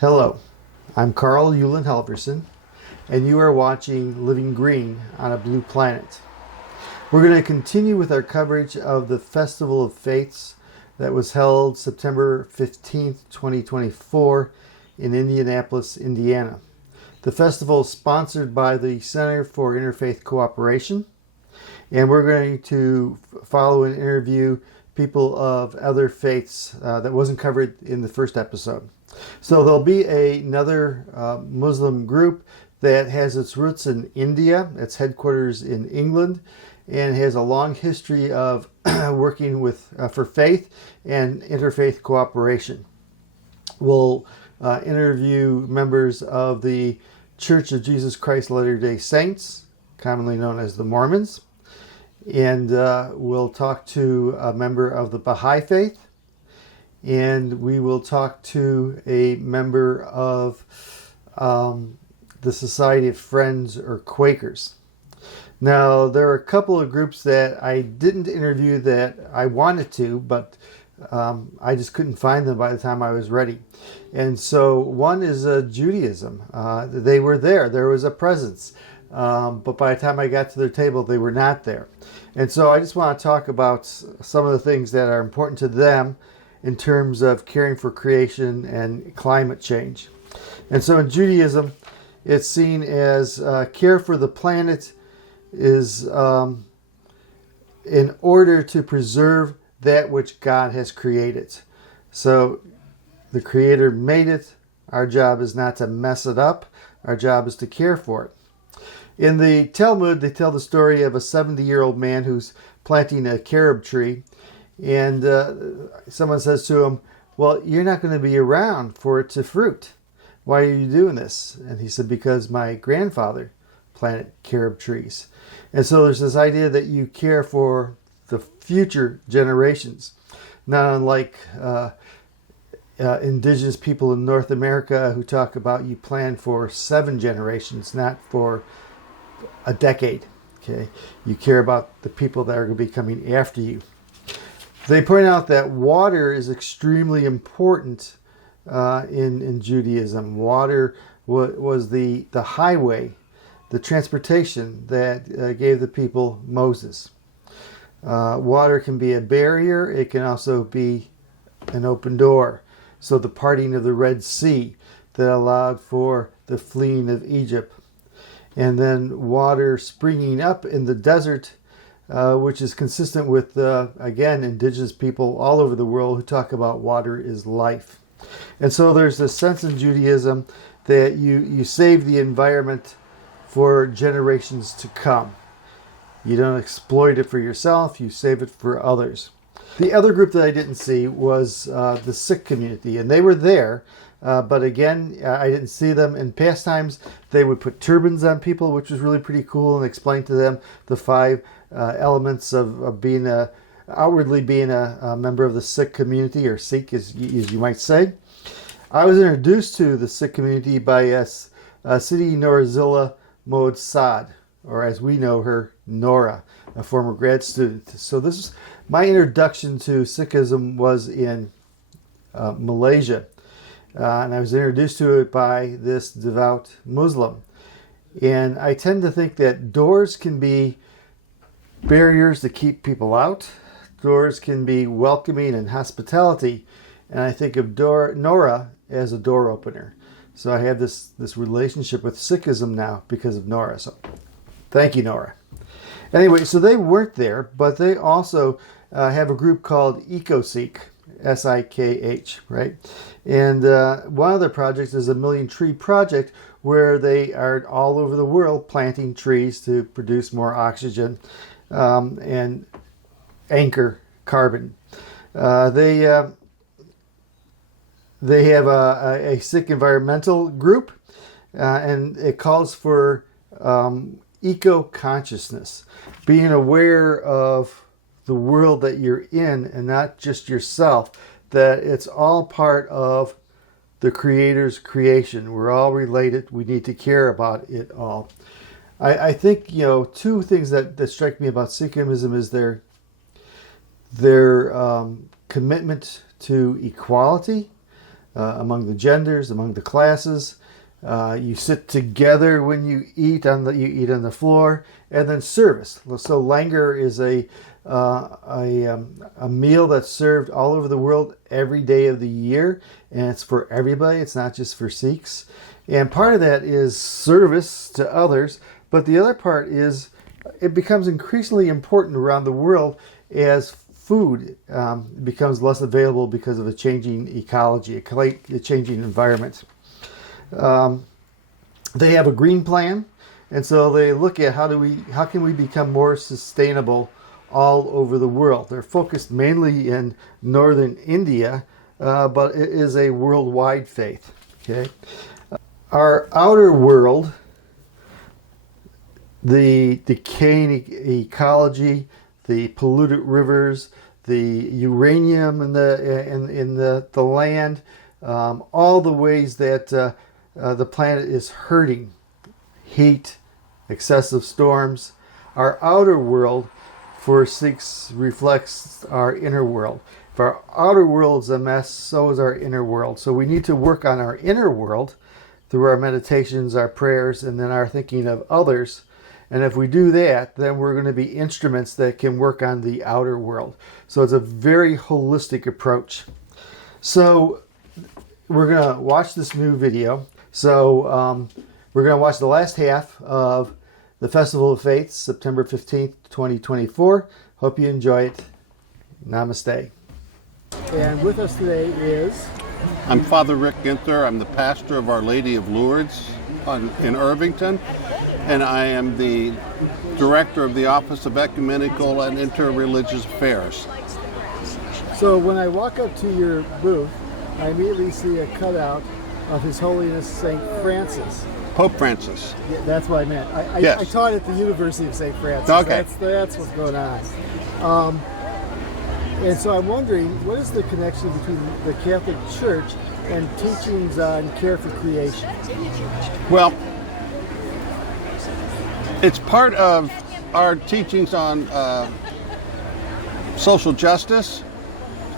Hello, I'm Carl Yulin Helverson, and you are watching Living Green on a Blue Planet. We're going to continue with our coverage of the Festival of Faiths that was held September 15th, 2024 in Indianapolis, Indiana. The festival is sponsored by the Center for Interfaith Cooperation, and we're going to follow and interview people of other faiths that wasn't covered in the first episode. So there'll be another Muslim group that has its roots in India, its headquarters in England, and has a long history of working for faith and interfaith cooperation. We'll interview members of the Church of Jesus Christ Latter-day Saints, commonly known as the Mormons, and we'll talk to a member of the Baha'i Faith, and we will talk to a member of the Society of Friends or Quakers. Now, there are a couple of groups that I didn't interview that I wanted to, but I just couldn't find them by the time I was ready. And so one is Judaism. They were there. There was a presence. But by the time I got to their table, they were not there. And so I just want to talk about some of the things that are important to them in terms of caring for creation and climate change. And so in Judaism, it's seen as care for the planet is in order to preserve that which God has created. So the Creator made it. Our job is not to mess it up. Our job is to care for it. In the Talmud, they tell the story of a 70-year-old man who's planting a carob tree. And someone says to him, well, you're not going to be around for it to fruit. Why are you doing this? And he said, because my grandfather planted carob trees. And so there's this idea that you care for the future generations. Not unlike indigenous people in North America who talk about you plan for 7 generations, not for a decade. Okay, you care about the people that are going to be coming after you. They point out that water is extremely important in Judaism. Water was the highway, the transportation that gave the people Moses. Water can be a barrier. It can also be an open door. So the parting of the Red Sea that allowed for the fleeing of Egypt. And then water springing up in the desert, which is consistent with, again, indigenous people all over the world who talk about water is life. And so there's this sense in Judaism that you save the environment for generations to come. You don't exploit it for yourself, you save it for others. The other group that I didn't see was the Sikh community, and they were there. But again, I didn't see them. In past times, they would put turbans on people, which was really pretty cool, and explain to them the 5 elements of being outwardly being a member of the Sikh community, or Sikh as you might say. I was introduced to the Sikh community by Sidi Norazilla Mohd Saad, or as we know her, Nora, a former grad student. So this is my introduction to Sikhism was in Malaysia. And I was introduced to it by this devout Muslim. And I tend to think that doors can be barriers to keep people out. Doors can be welcoming and hospitality. And I think of Nora as a door opener. So I have this relationship with Sikhism now because of Nora. So thank you, Nora. Anyway, so they weren't there, but they also have a group called EcoSikh. S-I-K-H, right? And one of their projects is a Million Tree Project, where they are all over the world planting trees to produce more oxygen and anchor carbon. They have a Sikh environmental group, and it calls for eco-consciousness, being aware of the world that you're in and not just yourself, that it's all part of the Creator's creation. We're all related. We need to care about it all. I think, 2 things that strike me about Sikhism is their commitment to equality, among the genders, among the classes. You sit together when you eat on the floor, and then service. So langar is a meal that's served all over the world every day of the year, and it's for everybody. It's not just for Sikhs. And part of that is service to others, but the other part is it becomes increasingly important around the world as food becomes less available because of a changing ecology, a changing environment. They have a green plan, and so they look at how can we become more sustainable all over the world. They're focused mainly in northern India, but it is a worldwide faith. Okay, our outer world, the decaying ecology, the polluted rivers, the uranium in the land, all the ways that the planet is hurting, heat, excessive storms. Our outer world for Sikhs reflects our inner world. If our outer world is a mess, so is our inner world. So we need to work on our inner world through our meditations, our prayers, and then our thinking of others. And if we do that, then we're going to be instruments that can work on the outer world. So it's a very holistic approach. So we're going to watch this new video. So we're going to watch the last half of the Festival of Faiths, September 15th, 2024. Hope you enjoy it. Namaste. And with us today is... I'm Father Rick Ginther. I'm the pastor of Our Lady of Lourdes in Irvington, and I am the director of the Office of Ecumenical and Interreligious Affairs. So when I walk up to your booth, I immediately see a cutout of His Holiness St. Francis. Pope Francis. Yeah, that's what I meant. Yes. I taught at the University of St. Francis. Okay. That's what's going on. And so I'm wondering, what is the connection between the Catholic Church and teachings on care for creation? Well, it's part of our teachings on social justice,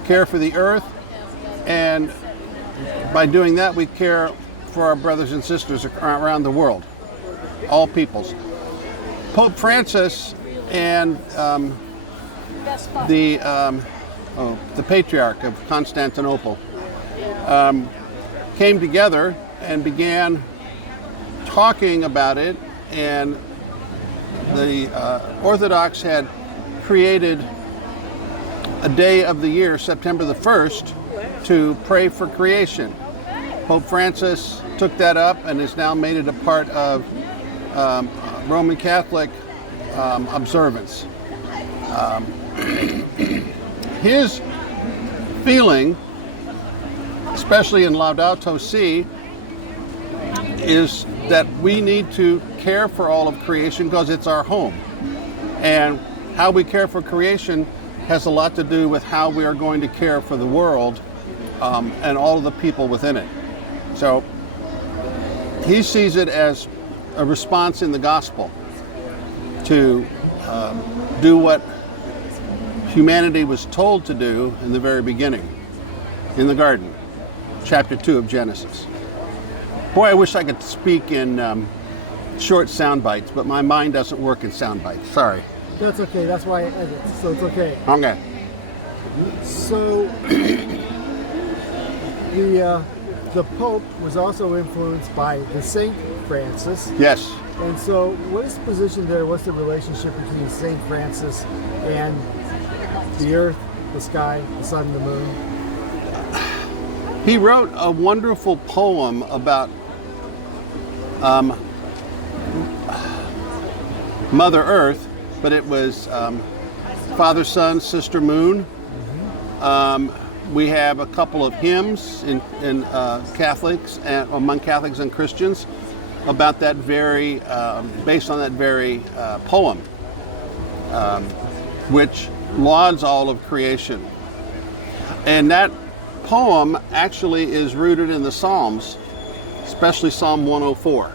care for the earth, and by doing that we care for our brothers and sisters around the world, all peoples. Pope Francis and the Patriarch of Constantinople came together and began talking about it, and the Orthodox had created a day of the year, September the 1st, to pray for creation. Pope Francis took that up and has now made it a part of Roman Catholic observance. His feeling, especially in Laudato Si', is that we need to care for all of creation because it's our home. And how we care for creation has a lot to do with how we are going to care for the world and all of the people within it. So he sees it as a response in the gospel to do what humanity was told to do in the very beginning, in the garden, chapter 2 of Genesis. Boy, I wish I could speak in short sound bites, but my mind doesn't work in sound bites. Sorry. That's okay. That's why I edit, so it's okay. Okay. So the Pope was also influenced by the Saint Francis. Yes. And so what is the position there? What's the relationship between Saint Francis and the earth, the sky, the sun, the moon? He wrote a wonderful poem about Mother Earth, but it was Father Sun, Sister Moon. We have a couple of hymns in Catholics and among Catholics and Christians about that very, based on that very poem, which lauds all of creation. And that poem actually is rooted in the Psalms, especially Psalm 104.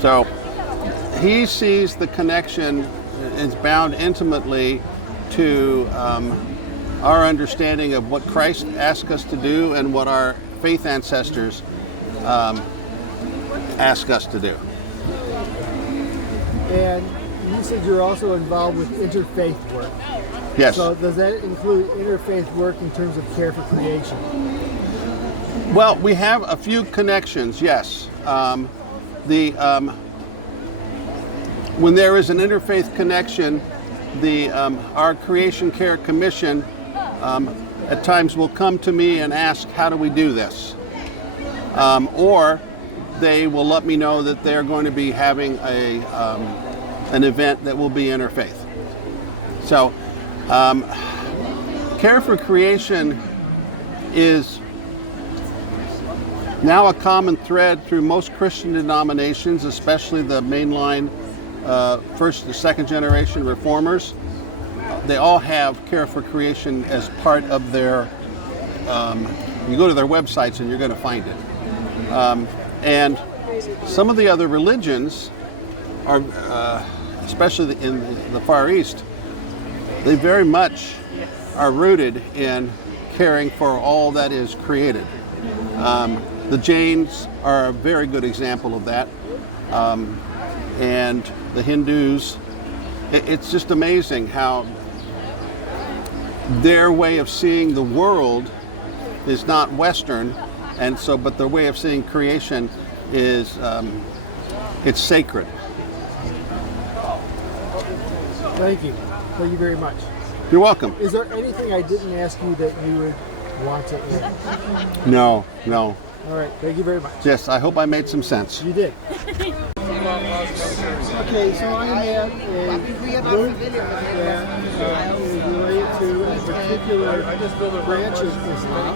So he sees the connection is bound intimately to our understanding of what Christ asked us to do and what our faith ancestors ask us to do. And you said you're also involved with interfaith work. Yes. So does that include interfaith work in terms of care for creation? Well, we have a few connections, yes. When there is an interfaith connection, our Creation Care Commission at times will come to me and ask, how do we do this? Or they will let me know that they're going to be having an event that will be interfaith. So, care for creation is now a common thread through most Christian denominations, especially the mainline first and second generation reformers. They all have care for creation as part of their, you go to their websites and you're going to find it. And some of the other religions are, especially in the Far East, they very much are rooted in caring for all that is created. The Jains are a very good example of that. And the Hindus, it's just amazing how their way of seeing the world is not Western, and so, but their way of seeing creation is, it's sacred. Thank you. Thank you very much. You're welcome. Is there anything I didn't ask you that you would want to add? No. All right. Thank you very much. Yes, I hope I made some sense. You did. Okay, so I'm at a group that is related to a particular branch of Islam.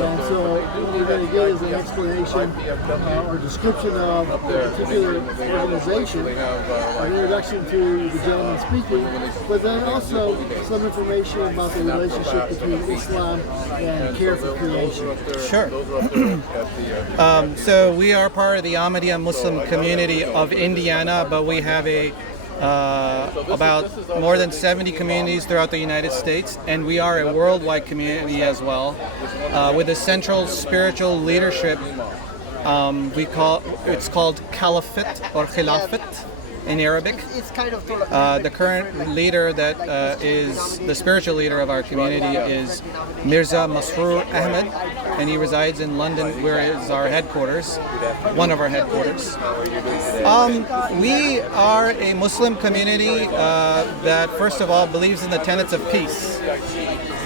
And so what we're going to get is an explanation or description of a particular organization, an introduction to the gentleman speaking, but then also some information about the relationship between Islam and care for creation. Sure. So we are part of the Ahmadiyya Muslim community of Indiana, but we have about more than 70 communities throughout the United States, and we are a worldwide community as well, with a central spiritual leadership. It's called Caliphate or Khilafat in Arabic. The current leader that is the spiritual leader of our community is Mirza Masroor Ahmed, and he resides in London, where is our headquarters, one of our headquarters. We are a Muslim community that, first of all, believes in the tenets of peace.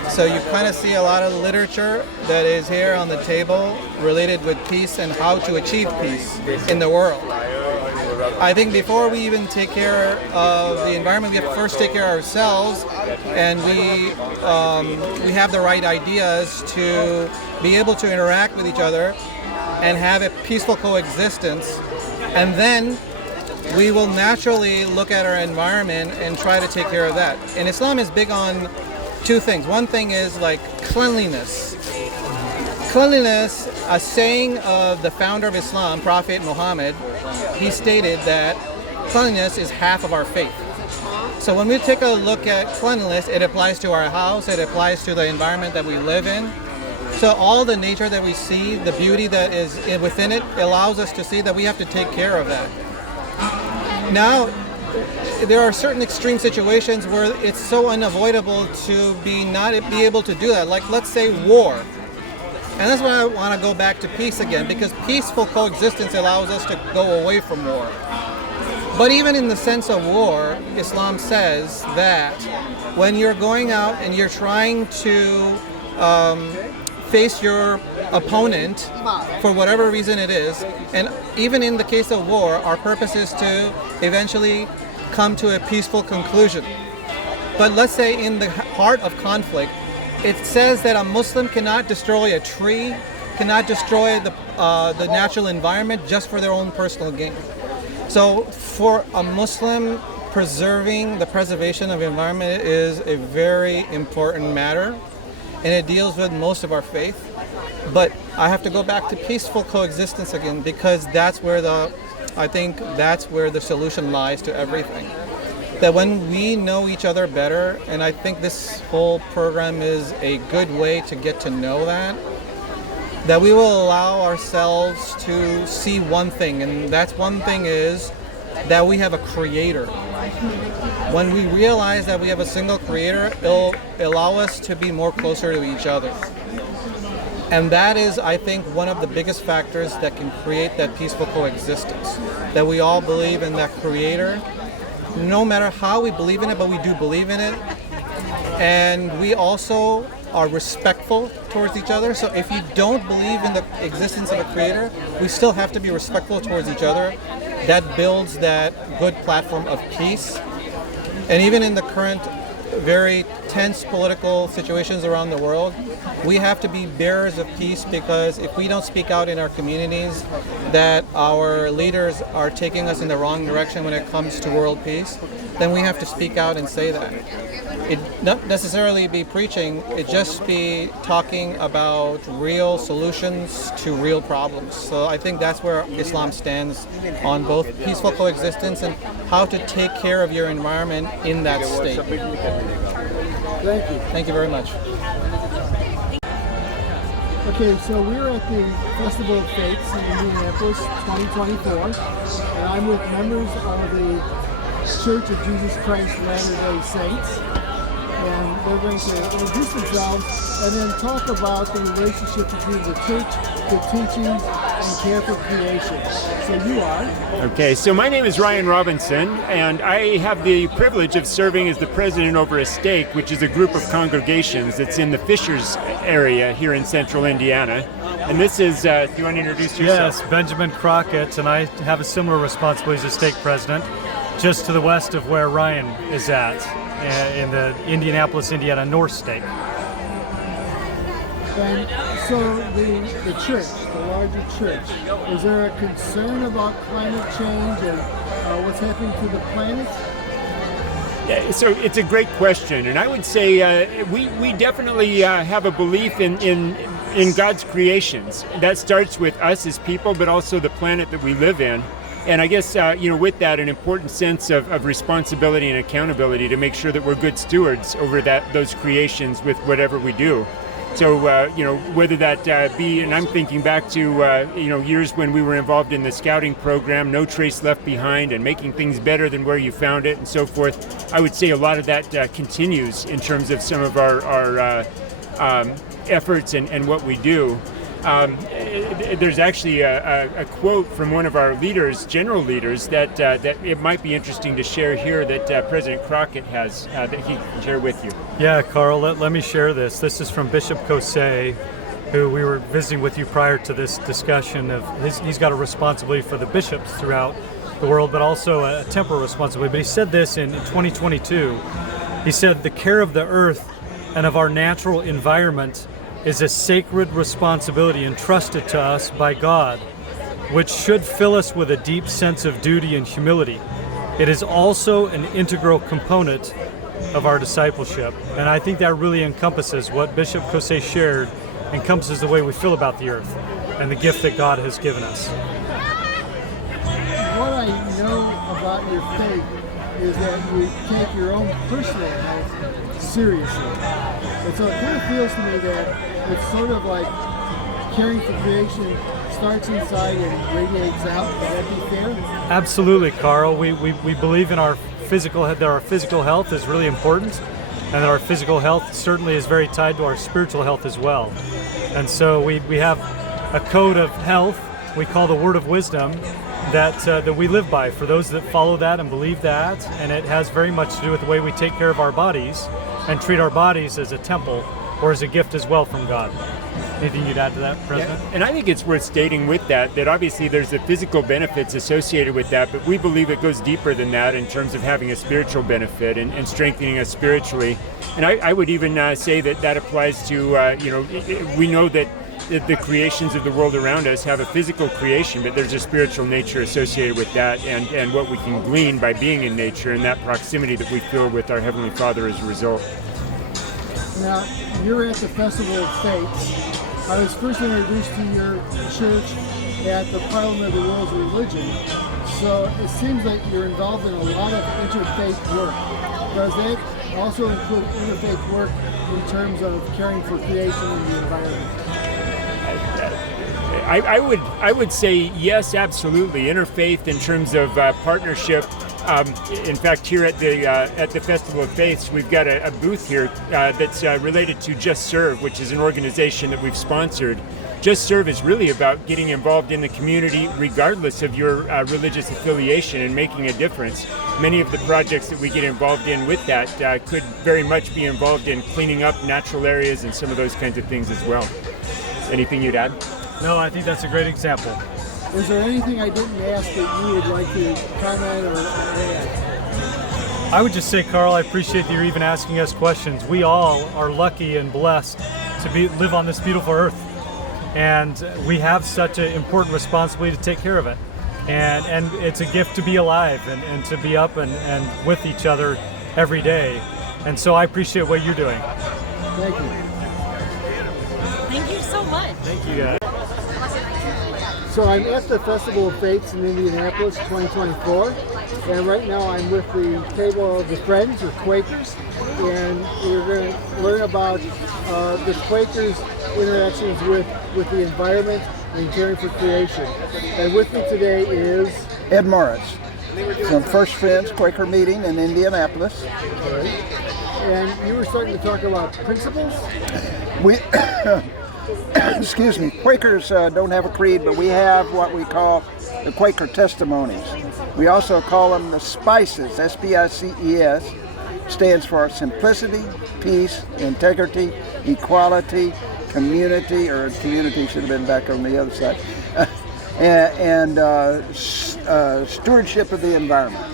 So you kind of see a lot of literature that is here on the table related with peace and how to achieve peace in the world. I think before we even take care of the environment, we have to first take care of ourselves, and we have the right ideas to be able to interact with each other and have a peaceful coexistence. And then we will naturally look at our environment and try to take care of that. And Islam is big on two things. One thing is like cleanliness. Cleanliness, a saying of the founder of Islam, Prophet Muhammad, he stated that cleanliness is half of our faith. So when we take a look at cleanliness, it applies to our house, it applies to the environment that we live in. So all the nature that we see, the beauty that is within it, allows us to see that we have to take care of that. Now, there are certain extreme situations where it's so unavoidable to not be able to do that. Like, let's say war. And that's why I want to go back to peace again, because peaceful coexistence allows us to go away from war. But even in the sense of war, Islam says that when you're going out and you're trying to face your opponent for whatever reason it is, and even in the case of war, our purpose is to eventually come to a peaceful conclusion. But let's say in the heart of conflict, it says that a Muslim cannot destroy a tree, cannot destroy the natural environment just for their own personal gain. So for a Muslim, preserving the preservation of the environment is a very important matter, and it deals with most of our faith. But I have to go back to peaceful coexistence again, because that's where I think that's where the solution lies to everything. that when we know each other better, and I think this whole program is a good way to get to know that we will allow ourselves to see one thing, and that's one thing is that we have a creator. When we realize that we have a single creator, it'll allow us to be more closer to each other. And that is, I think, one of the biggest factors that can create that peaceful coexistence. That we all believe in that creator, no matter how we believe in it, but we do believe in it. And we also are respectful towards each other. So if you don't believe in the existence of a creator, we still have to be respectful towards each other. That builds that good platform of peace. And even in the current very tense political situations around the world, we have to be bearers of peace, because if we don't speak out in our communities that our leaders are taking us in the wrong direction when it comes to world peace, then we have to speak out and say that. It not necessarily be preaching, it just be talking about real solutions to real problems. So I think that's where Islam stands on both peaceful coexistence and how to take care of your environment in that state. Thank you. Thank you very much. Okay, so we're at the Festival of Faiths in Indianapolis 2024, and I'm with members of the Church of Jesus Christ Latter-day Saints, and they're going to introduce themselves and then talk about the relationship between the church, the teachings, and care for creation. So you are? Okay, so my name is Ryan Robinson, and I have the privilege of serving as the president over a stake, which is a group of congregations that's in the Fishers area here in central Indiana. And this is, do you want to introduce yourself? Yes, Benjamin Crockett, and I have a similar responsibility as a stake president, just to the west of where Ryan is at, in the Indianapolis, Indiana North Stake. And so the church, the larger church, is there a concern about climate change and what's happening to the planet? Yeah, so it's a great question, and I would say we definitely have a belief in God's creations. That starts with us as people, but also the planet that we live in. And I guess, with that, an important sense of responsibility and accountability to make sure that we're good stewards over those creations with whatever we do. So, whether that be, and I'm thinking back to, years when we were involved in the scouting program, No Trace Left Behind, and making things better than where you found it, and so forth. I would say a lot of that continues in terms of some of our efforts and what we do. There's actually a quote from one of our leaders, general leaders, that it might be interesting to share here that President Crockett has that he can share with you. Yeah, Carl, let me share this. This is from Bishop Kosei, who we were visiting with you prior to this discussion. He's got a responsibility for the bishops throughout the world, but also a temporal responsibility. But he said this in 2022. He said, "The care of the earth and of our natural environment is a sacred responsibility entrusted to us by God, which should fill us with a deep sense of duty and humility. It is also an integral component of our discipleship." And I think that really encompasses what Bishop Kosei shared, encompasses the way we feel about the earth and the gift that God has given us. What I know about your faith is that you take your own personal health seriously. And so it kind of feels to me that it's sort of like caring for creation starts inside and radiates out. Would that be fair? Absolutely, Carl. We believe in our physical that our physical health is really important, and that our physical health certainly is very tied to our spiritual health as well. And so we have a code of health we call the Word of Wisdom that we live by for those that follow that and believe that, and it has very much to do with the way we take care of our bodies and treat our bodies as a temple or as a gift as well from God. Anything you'd add to that, President? Yeah, and I think it's worth stating with that obviously there's the physical benefits associated with that, but we believe it goes deeper than that in terms of having a spiritual benefit and strengthening us spiritually. And I would even say that applies to, we know that the creations of the world around us have a physical creation, but there's a spiritual nature associated with that, and what we can glean by being in nature and that proximity that we feel with our Heavenly Father as a result. Now, you're at the Festival of Faiths. I was first introduced to your church at the Parliament of the World's Religion So it seems like you're involved in a lot of interfaith work. Does that also include interfaith work in terms of caring for creation and the environment? I would say yes, absolutely. Interfaith in terms of partnership. In fact, here at the Festival of Faiths, we've got a booth here that's related to Just Serve, which is an organization that we've sponsored. Just Serve is really about getting involved in the community regardless of your religious affiliation and making a difference. Many of the projects that we get involved in with that could very much be involved in cleaning up natural areas and some of those kinds of things as well. Anything you'd add? No, I think that's a great example. Is there anything I didn't ask that you would like to comment or add? I would just say, Carl, I appreciate that you're even asking us questions. We all are lucky and blessed to live on this beautiful earth. And we have such an important responsibility to take care of it. And it's a gift to be alive and to be up and with each other every day. And so I appreciate what you're doing. Thank you. Thank you so much. Thank you, guys. So I'm at the Festival of Faiths in Indianapolis 2024, and right now I'm with the table of the Friends, or Quakers, and we're going to learn about the Quakers' interactions with the environment and caring for creation. And with me today is Ed Morris from First Friends Quaker meeting in Indianapolis. And you were starting to talk about principles? We, excuse me, Quakers don't have a creed, but we have what we call the Quaker testimonies. We also call them the SPICES, S-P-I-C-E-S, stands for simplicity, peace, integrity, equality, community, or community should have been back on the other side, and stewardship of the environment.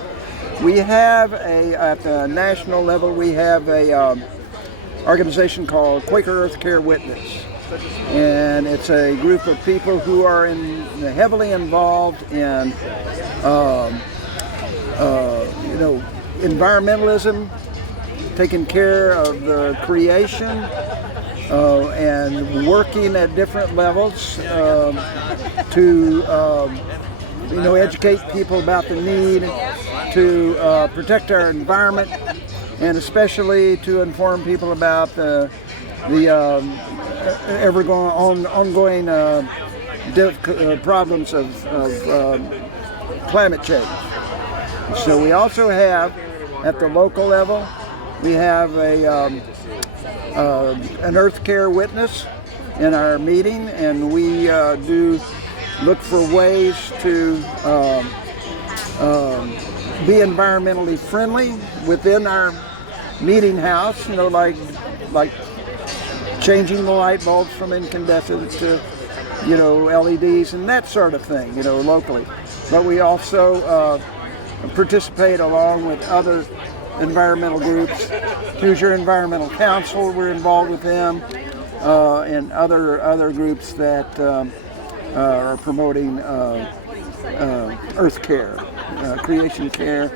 We have at the national level, we have a organization called Quaker Earth Care Witness. And it's a group of people who are heavily involved in, environmentalism, taking care of the creation, and working at different levels to, educate people about the need to protect our environment, and especially to inform people about the ongoing problems of climate change. So we also have, at the local level, we have an Earth Care Witness in our meeting, and we do look for ways to be environmentally friendly within our meeting house, like changing the light bulbs from incandescent to, LEDs and that sort of thing, locally. But we also participate along with other environmental groups. Hoosier Environmental Council, we're involved with them, and other groups that are promoting earth care, creation care,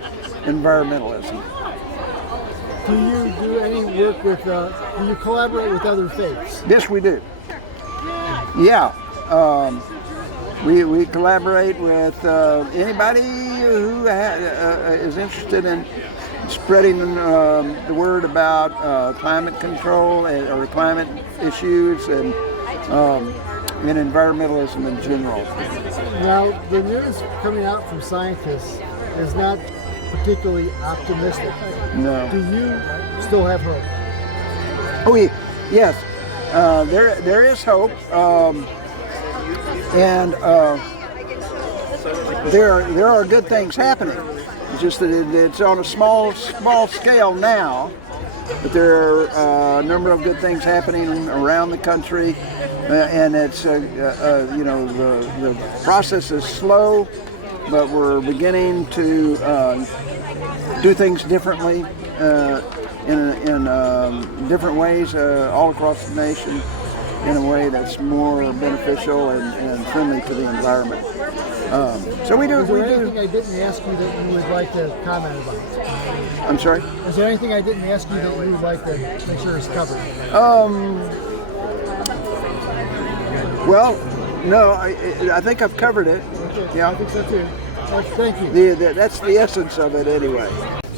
environmentalism. Do you do any work with, do you collaborate with other faiths? Yes, we do. Yeah. We collaborate with anybody who is interested in spreading the word about climate control or climate issues and environmentalism in general. Now, the news coming out from scientists is not particularly optimistic. No. Do you still have hope? Oh, yes. There is hope, and there are good things happening. It's just that it's on a small scale now, but there are a number of good things happening around the country, and it's the process is slow, but we're beginning to do things differently in different ways all across the nation, in a way that's more beneficial and friendly to the environment. So we do. Is there anything I didn't ask you that you would like to comment about? I'm sorry? Is there anything I didn't ask you that you would like to make sure is covered? Well, no, I think I've covered it. Okay. Yeah. I think so too. Thank you. That's the essence of it anyway.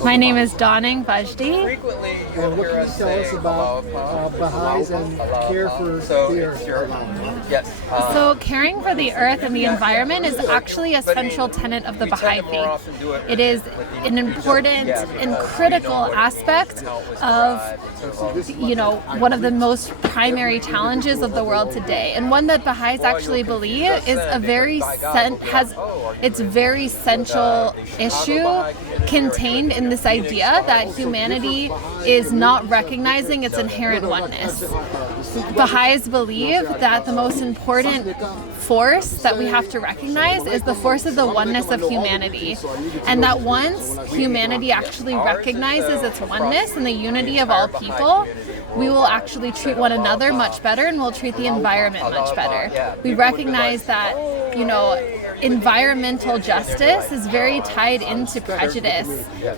My name is Dawning Vajdi. Frequently, And what can you tell us about Baha'is and care for the earth? Yes. So caring for the earth and the environment is actually a central tenet of the Baha'i faith. It is an important and critical aspect of, one of the most primary challenges of the world today, and one that Baha'is actually believe is a very central issue contained in this idea that humanity is not recognizing its inherent oneness. Baha'is believe that the most important force that we have to recognize is the force of the oneness of humanity, and that once humanity actually recognizes its oneness and the unity of all people, we will actually treat one another much better, and we'll treat the environment much better. We recognize that, environmental justice is very tied into prejudice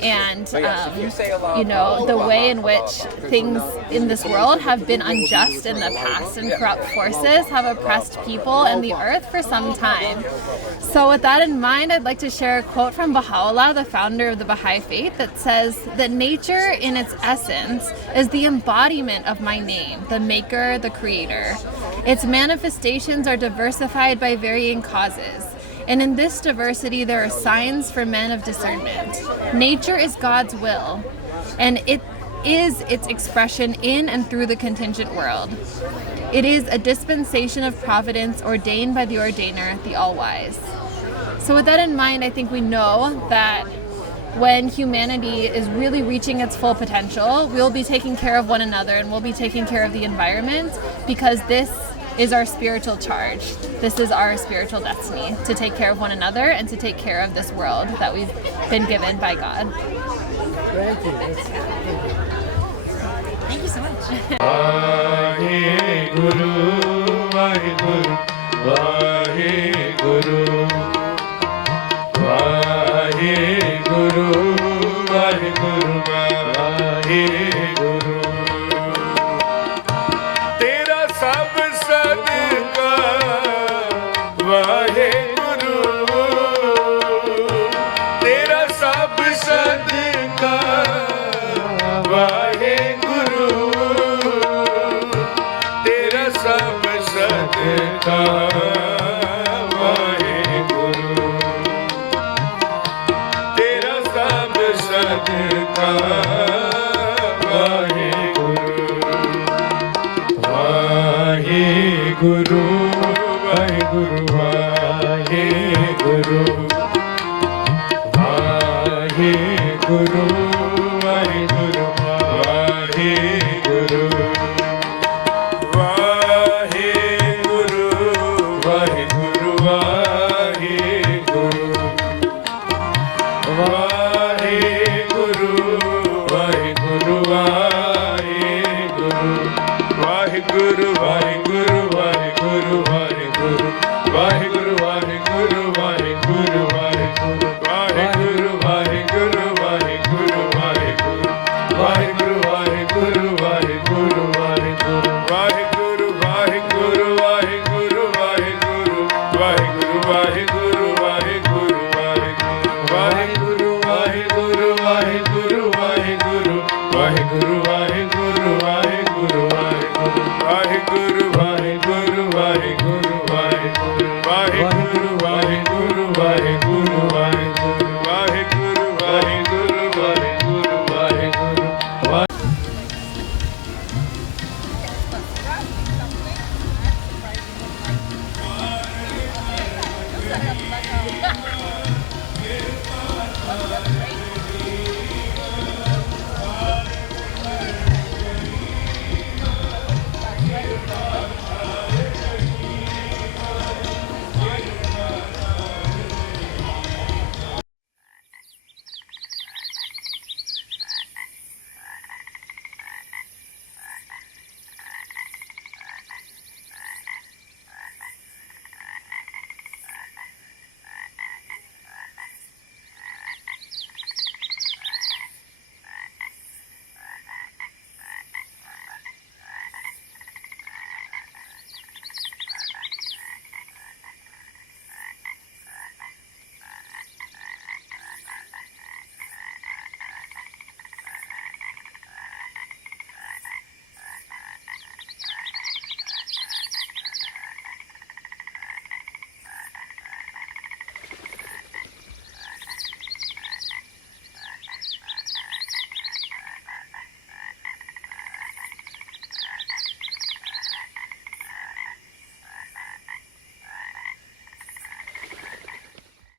and, the way in which things in this world have been unjust in the past, and corrupt forces have oppressed people and the earth for some time. So with that in mind, I'd like to share a quote from Baha'u'llah, the founder of the Baha'i faith, that says that nature in its essence is the embodiment of my name, the maker, the creator. Its manifestations are diversified by varying causes. And in this diversity, there are signs for men of discernment. Nature is God's will, and it is its expression in and through the contingent world. It is a dispensation of providence ordained by the ordainer, the all-wise. So with that in mind, I think we know that when humanity is really reaching its full potential, we'll be taking care of one another, and we'll be taking care of the environment, because this is our spiritual charge. This is our spiritual destiny, to take care of one another and to take care of this world that we've been given by God. Thank you. Thank you so much. Vaheguru, Vaheguru, Vaheguru.